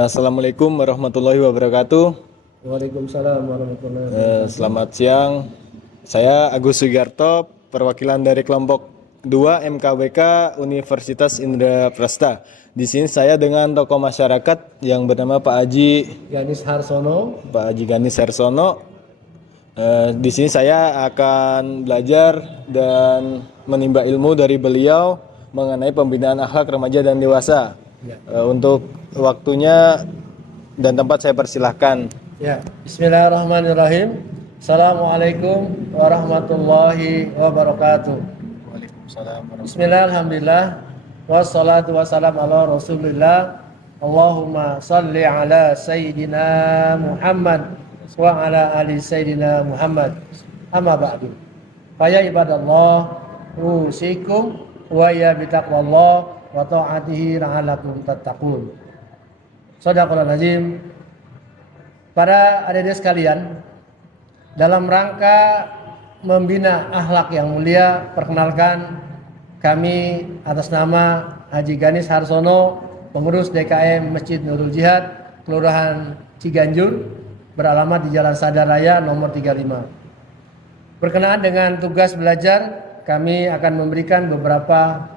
Assalamualaikum warahmatullahi wabarakatuh. Waalaikumsalam warahmatullahi wabarakatuh. Selamat siang. Saya Agus Sugiarto, perwakilan dari kelompok 2 MKWK Universitas Indraprasta. Di sini saya dengan tokoh masyarakat yang bernama Pak Haji Ganis Harsono. Ganis Harsono. Di sini saya akan belajar dan menimba ilmu dari beliau mengenai pembinaan akhlak remaja dan dewasa. Untuk waktunya dan tempat saya persilahkan. Ya, Bismillahirrahmanirrahim. Assalamualaikum warahmatullahi wabarakatuh. Waalaikumsalam. Bismillah, alhamdulillah, wassalatu wassalam ala rasulillah. Allahumma salli ala Sayyidina Muhammad wa ala ali Sayyidina Muhammad. Amma ba'du. Faya ibadallah, usikum wa ya bitaqwallah wa ta'atihi la'alakum tattaqun. Shadaqallahul azim. Para adik-adik sekalian, dalam rangka membina akhlak yang mulia, perkenalkan kami atas nama Haji Ganis Harsono, pengurus DKM Masjid Nurul Jihad, Kelurahan Ciganjur, beralamat di Jalan Sadaraya nomor 35. Berkenaan dengan tugas belajar, kami akan memberikan beberapa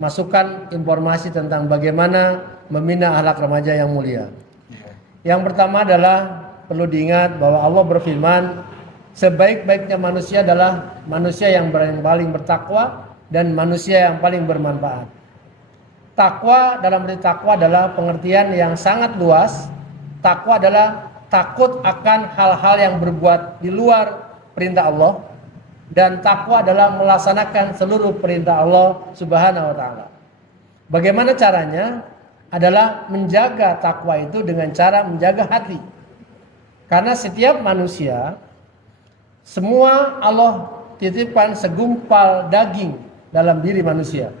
masukan informasi tentang bagaimana membina akhlak remaja yang mulia. Yang pertama adalah perlu diingat bahwa Allah berfirman, sebaik-baiknya manusia adalah manusia yang paling bertakwa dan manusia yang paling bermanfaat. Takwa dalam arti takwa adalah pengertian yang sangat luas. Takwa adalah takut akan hal-hal yang berbuat di luar perintah Allah. Dan takwa adalah melaksanakan seluruh perintah Allah Subhanahu wa ta'ala. Bagaimana caranya? Adalah menjaga takwa itu dengan cara menjaga hati. Karena setiap manusia, semua Allah titipkan segumpal daging dalam diri manusia.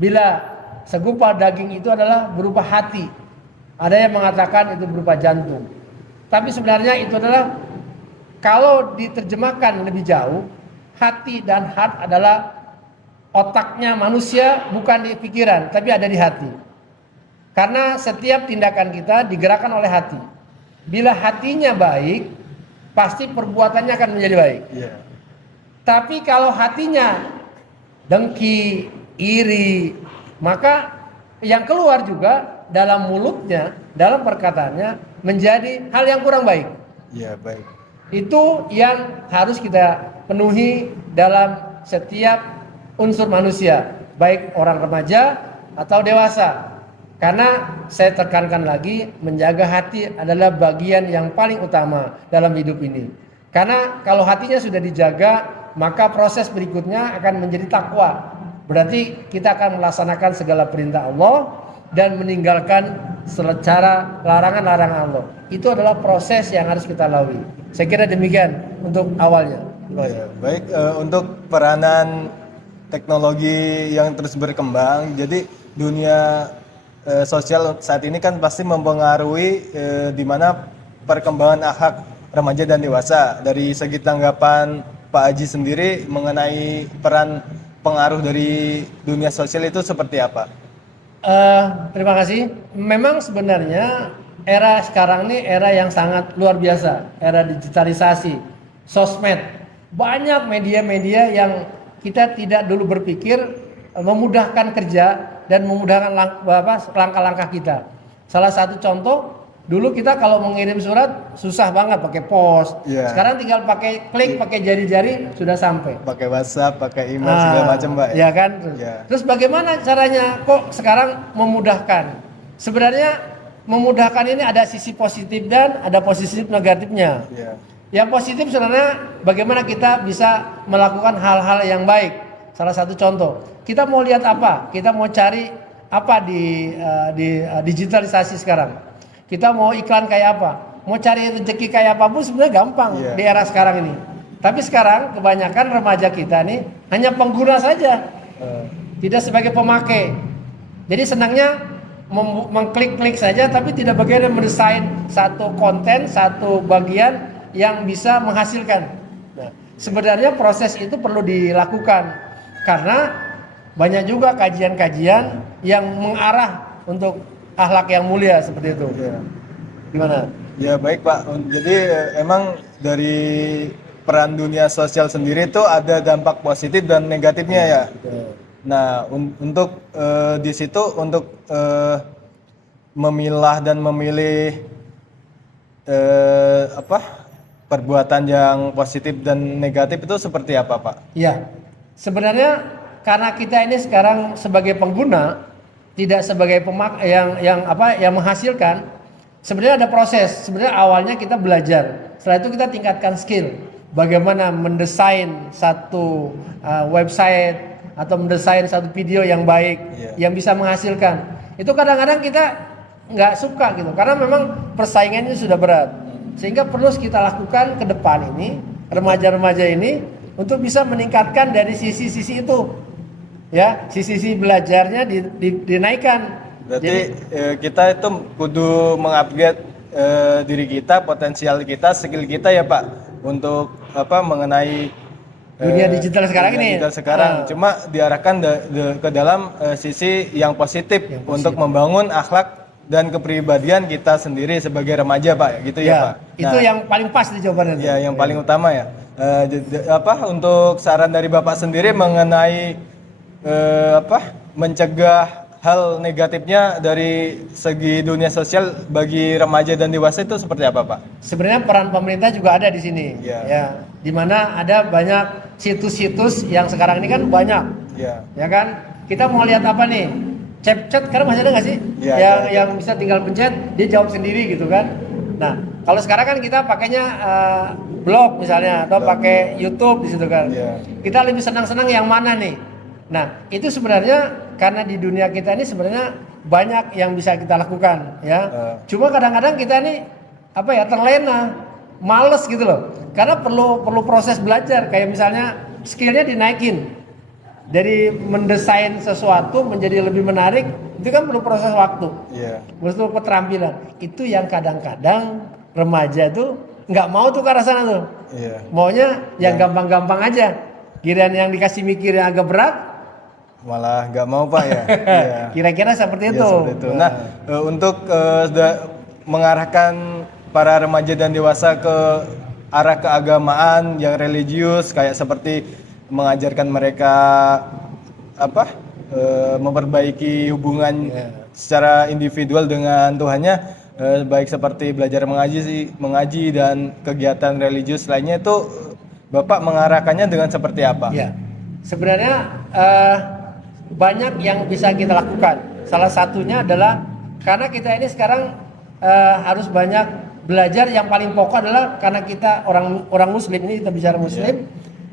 Bila segumpal daging itu adalah berupa hati, ada yang mengatakan itu berupa jantung. Tapi sebenarnya itu adalah, kalau diterjemahkan lebih jauh, hati dan heart adalah otaknya manusia, bukan di pikiran, tapi ada di hati. Karena setiap tindakan kita digerakkan oleh hati. Bila hatinya baik, pasti perbuatannya akan menjadi baik. Tapi kalau hatinya dengki, iri, maka yang keluar juga dalam mulutnya, dalam perkataannya menjadi hal yang kurang baik. Baik. Itu yang harus kita penuhi dalam setiap unsur manusia, baik orang remaja atau dewasa. Karena saya tekankan lagi, menjaga hati adalah bagian yang paling utama dalam hidup ini. Karena kalau hatinya sudah dijaga, maka proses berikutnya akan menjadi takwa. Berarti kita akan melaksanakan segala perintah Allah dan meninggalkan secara larangan-larangan Allah. Itu adalah proses yang harus kita lalui. Saya kira demikian untuk awalnya. Baik, untuk peranan teknologi yang terus berkembang, jadi dunia sosial saat ini kan pasti mempengaruhi di mana perkembangan akhlak remaja dan dewasa. Dari segi tanggapan Pak Haji sendiri mengenai peran pengaruh dari dunia sosial itu seperti apa? Terima kasih. Memang sebenarnya era sekarang ini era yang sangat luar biasa, era digitalisasi, sosmed, banyak media-media yang kita tidak dulu berpikir memudahkan kerja dan memudahkan langkah-langkah kita. Salah satu contoh, dulu kita kalau mengirim surat susah banget pakai pos. Sekarang tinggal pakai klik, pakai jari-jari sudah sampai. Pakai WhatsApp, pakai email segala macam, Pak. Ya kan? Terus bagaimana caranya kok sekarang memudahkan? Sebenarnya memudahkan ini ada sisi positif dan ada positif negatifnya. Yang positif sebenarnya bagaimana kita bisa melakukan hal-hal yang baik. Salah satu contoh, kita mau lihat apa? Kita mau cari apa di digitalisasi sekarang? Kita mau iklan kayak apa? Mau cari rezeki kayak apapun sebenarnya gampang di era sekarang ini. Tapi sekarang kebanyakan remaja kita nih hanya pengguna saja, tidak sebagai pemakai. Jadi senangnya mengklik-klik saja, tapi tidak bagaimana mendesain satu konten, satu bagian yang bisa menghasilkan. Nah, sebenarnya proses itu perlu dilakukan. Karena banyak juga kajian-kajian yang mengarah untuk akhlak yang mulia seperti itu. Ya. Gimana? Ya baik Pak. Jadi emang dari peran dunia sosial sendiri itu ada dampak positif dan negatifnya ya. Betul. Nah untuk di situ untuk memilah dan memilih perbuatan yang positif dan negatif itu seperti apa Pak? Iya. Sebenarnya karena kita ini sekarang sebagai pengguna, tidak sebagai yang menghasilkan. Sebenarnya ada proses. Sebenarnya awalnya kita belajar. Setelah itu kita tingkatkan skill. Bagaimana mendesain satu website atau mendesain satu video yang baik, yang bisa menghasilkan. Itu kadang-kadang kita nggak suka gitu, karena memang persaingannya sudah berat. Sehingga perlu kita lakukan ke depan ini, remaja-remaja ini untuk bisa meningkatkan dari sisi-sisi itu. Ya, sisi-sisi belajarnya dinaikkan. Berarti kita itu kudu mengupgrade diri kita, potensial kita, skill kita ya Pak, untuk mengenai dunia digital sekarang ini. Digital sekarang, cuma diarahkan ke dalam sisi yang positif untuk membangun akhlak dan kepribadian kita sendiri sebagai remaja Pak, gitu ya Pak. Itu yang paling pas di jawabannya. Ya, yang paling utama ya. Untuk saran dari Bapak sendiri mengenai mencegah hal negatifnya dari segi dunia sosial bagi remaja dan dewasa itu seperti apa Pak? Sebenarnya peran pemerintah juga ada di sini, ya, di mana ada banyak situs-situs yang sekarang ini kan banyak, ya kan? Kita mau lihat apa nih? Chat sekarang masih ada nggak sih? Yang bisa tinggal pencet dia jawab sendiri gitu kan? Nah, kalau sekarang kan kita pakainya blog misalnya atau pakai YouTube di situ kan. Kita lebih senang-senang yang mana nih? Nah, itu sebenarnya karena di dunia kita ini sebenarnya banyak yang bisa kita lakukan, ya. Cuma kadang-kadang kita ini terlena, males gitu loh. Karena perlu proses belajar, kayak misalnya skillnya dinaikin. Dari mendesain sesuatu menjadi lebih menarik, itu kan perlu proses waktu. Perlu keterampilan. Itu yang kadang-kadang remaja itu nggak mau tuh ke arah sana tuh. Maunya yang gampang-gampang aja. Kirain yang dikasih mikir yang agak berat, malah nggak mau Pak ya. Kira-kira seperti itu. Nah, untuk mengarahkan para remaja dan dewasa ke arah keagamaan yang religius, kayak seperti mengajarkan mereka memperbaiki hubungan secara individual dengan Tuhannya, baik seperti belajar mengaji dan kegiatan religius lainnya, itu Bapak mengarahkannya dengan seperti apa? Ya, sebenarnya banyak yang bisa kita lakukan. Salah satunya adalah karena kita ini sekarang harus banyak belajar. Yang paling pokok adalah karena kita orang Muslim, ini kita bicara Muslim.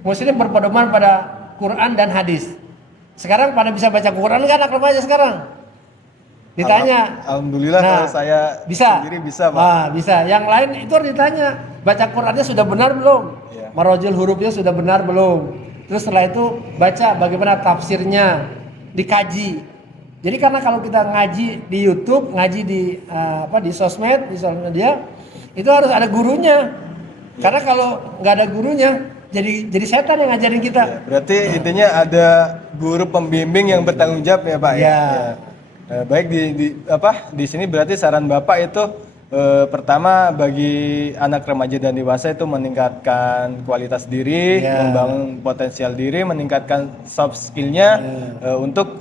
Muslim berpedoman pada Quran dan hadis. Sekarang pada bisa baca Quran kan anak remaja sekarang? Ditanya. Alhamdulillah kalau saya sendiri bisa Pak. Bisa. Yang lain itu harus ditanya. Baca Qurannya sudah benar belum? Marojul hurufnya sudah benar belum? Terus setelah itu baca bagaimana tafsirnya, dikaji. Jadi karena kalau kita ngaji di YouTube, ngaji di sosmed, di sosial media, itu harus ada gurunya. Karena kalau nggak ada gurunya, jadi setan yang ngajarin kita. Berarti intinya ada guru pembimbing yang bertanggung jawab ya Pak. Baik di sini berarti saran Bapak itu pertama bagi anak remaja dan dewasa itu meningkatkan kualitas diri, membangun potensial diri, meningkatkan soft skillnya untuk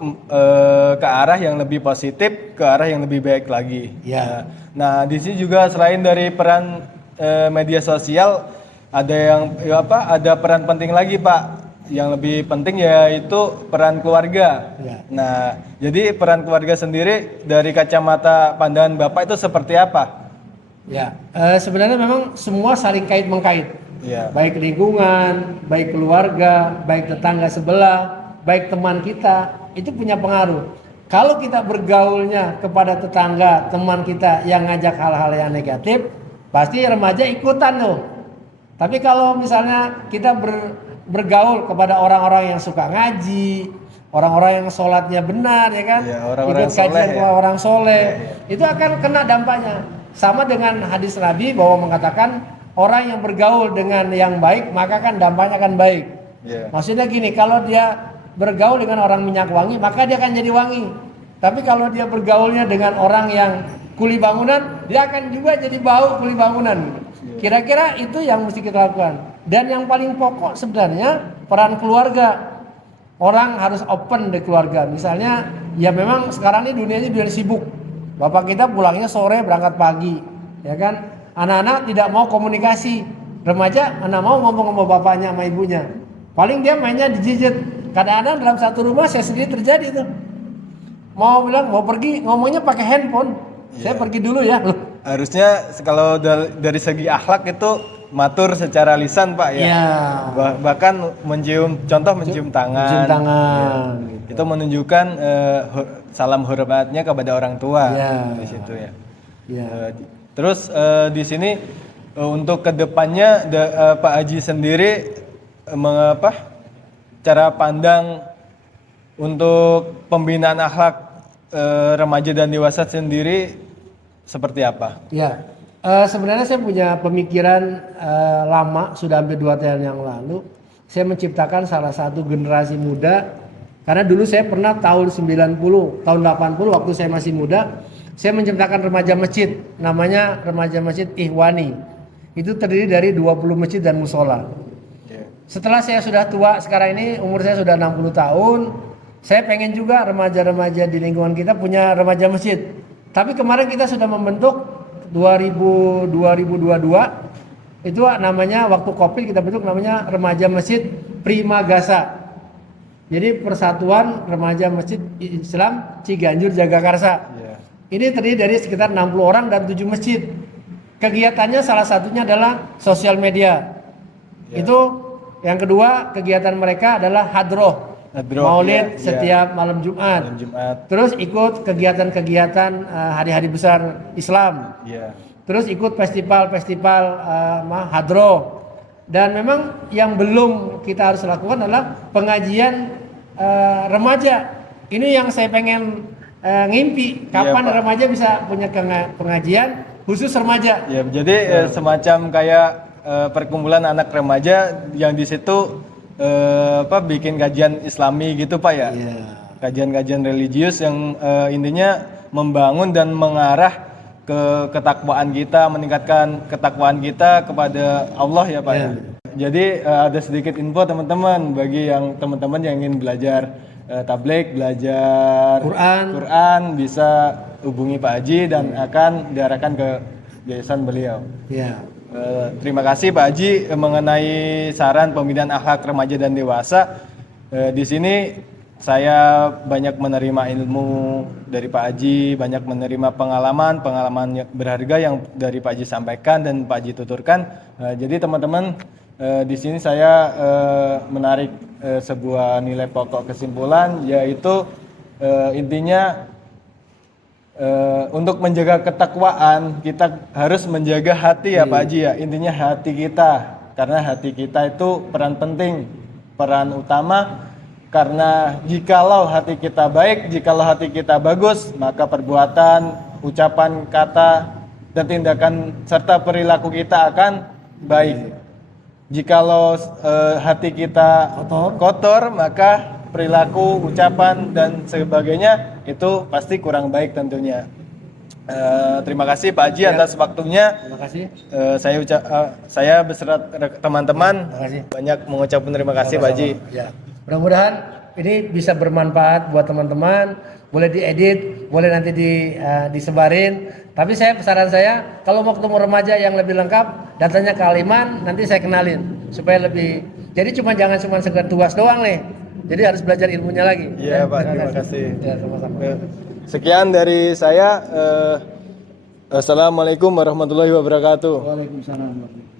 ke arah yang lebih positif, ke arah yang lebih baik lagi. Nah di sini juga selain dari peran media sosial, ada peran penting lagi Pak. Yang lebih penting yaitu peran keluarga. Nah, jadi peran keluarga sendiri dari kacamata pandangan Bapak itu seperti apa? Sebenarnya memang semua saling kait mengkait. Baik lingkungan, baik keluarga, baik tetangga sebelah, baik teman kita, itu punya pengaruh. Kalau kita bergaulnya kepada tetangga, teman kita yang ngajak hal-hal yang negatif, pasti remaja ikutan tuh. Tapi kalau misalnya kita bergaul kepada orang-orang yang suka ngaji, orang-orang yang sholatnya benar, ya kan, ikut kajian orang soleh, itu akan kena dampaknya. Sama dengan hadis Nabi bahwa mengatakan orang yang bergaul dengan yang baik maka kan dampaknya akan baik. Maksudnya gini, kalau dia bergaul dengan orang minyak wangi maka dia akan jadi wangi. Tapi kalau dia bergaulnya dengan orang yang kuli bangunan, dia akan juga jadi bau kuli bangunan. Kira-kira itu yang mesti kita lakukan. Dan yang paling pokok sebenarnya peran keluarga. Orang harus open di keluarga. Misalnya, ya memang sekarang ini dunianya dunia sibuk. Bapak kita pulangnya sore, berangkat pagi, ya kan? Anak-anak tidak mau komunikasi. Remaja, anak mau ngomong sama bapaknya, sama ibunya. Paling dia mainnya di gadget. Kadang-kadang dalam satu rumah saya sendiri terjadi tuh. Mau bilang mau pergi, ngomongnya pakai handphone. Saya pergi dulu ya. Loh. Harusnya kalau dari segi akhlak itu matur secara lisan Pak ya. Ya. Bahkan mencium tangan. Cium tangan. Ya. Itu menunjukkan salam hormatnya kepada orang tua Ya. di situ ya. Ya. Terus di sini untuk kedepannya Pak Haji sendiri cara pandang untuk pembinaan akhlak remaja dan dewasa sendiri seperti apa? Ya, sebenarnya saya punya pemikiran lama, sudah hampir 2 tahun yang lalu. Saya menciptakan salah satu generasi muda. Karena dulu saya pernah tahun 90, tahun 80 waktu saya masih muda, saya menciptakan remaja masjid. Namanya Remaja Masjid Ikhwani. Itu terdiri dari 20 masjid dan musola. Setelah saya sudah tua, sekarang ini umur saya sudah 60 tahun, saya pengen juga remaja-remaja di lingkungan kita punya remaja masjid. Tapi kemarin kita sudah membentuk 2022 itu namanya waktu Covid kita bentuk namanya Remaja Masjid Primagasa. Jadi Persatuan Remaja Masjid Islam Ciganjur Jagakarsa. Ini terdiri dari sekitar 60 orang dan 7 masjid. Kegiatannya salah satunya adalah sosial media. Itu yang kedua kegiatan mereka adalah hadroh. Maulid setiap malam Jumat. Terus ikut kegiatan-kegiatan hari-hari besar Islam. Terus ikut festival-festival hadroh. Dan memang yang belum kita harus lakukan adalah pengajian remaja. Ini yang saya pengen ngimpi. Kapan remaja bisa punya pengajian khusus remaja? Ya, jadi semacam kayak perkumpulan anak remaja yang di situ bikin kajian Islami gitu Pak ya. Kajian-kajian religius yang intinya membangun dan mengarah ke ketakwaan kita, meningkatkan ketakwaan kita kepada Allah ya Pak ya. Jadi ada sedikit info teman-teman bagi yang teman-teman yang ingin belajar tabligh, belajar Quran bisa hubungi Pak Haji dan akan diarahkan ke yayasan beliau. Terima kasih Pak Haji mengenai saran pembinaan akhlak remaja dan dewasa. Di sini saya banyak menerima ilmu dari Pak Haji, banyak menerima pengalaman yang berharga yang dari Pak Haji sampaikan dan Pak Haji tuturkan. Jadi teman-teman di sini saya menarik sebuah nilai pokok kesimpulan, yaitu intinya untuk menjaga ketakwaan kita harus menjaga hati ya Pak Haji ya. Intinya hati kita, karena hati kita itu peran penting, peran utama. Karena jikalau hati kita baik, jikalau hati kita bagus, maka perbuatan, ucapan, kata, dan tindakan serta perilaku kita akan baik. Jikalau hati kita kotor, maka perilaku, ucapan, dan sebagainya itu pasti kurang baik tentunya. Terima kasih Pak Haji atas waktunya. Terima kasih. Saya beserta teman-teman banyak mengucapkan terima kasih Pak Haji. Mudah-mudahan ini bisa bermanfaat buat teman-teman. Boleh diedit, boleh nanti disebarin. Tapi saran saya kalau mau ketemu remaja yang lebih lengkap, datanya ke Aliman, nanti saya kenalin supaya lebih. Jadi jangan cuma sekedar tugas doang nih. Jadi harus belajar ilmunya lagi. Iya Pak, terima kasih. Ya, sama-sama. Sekian dari saya. Assalamualaikum warahmatullahi wabarakatuh. Waalaikumsalam.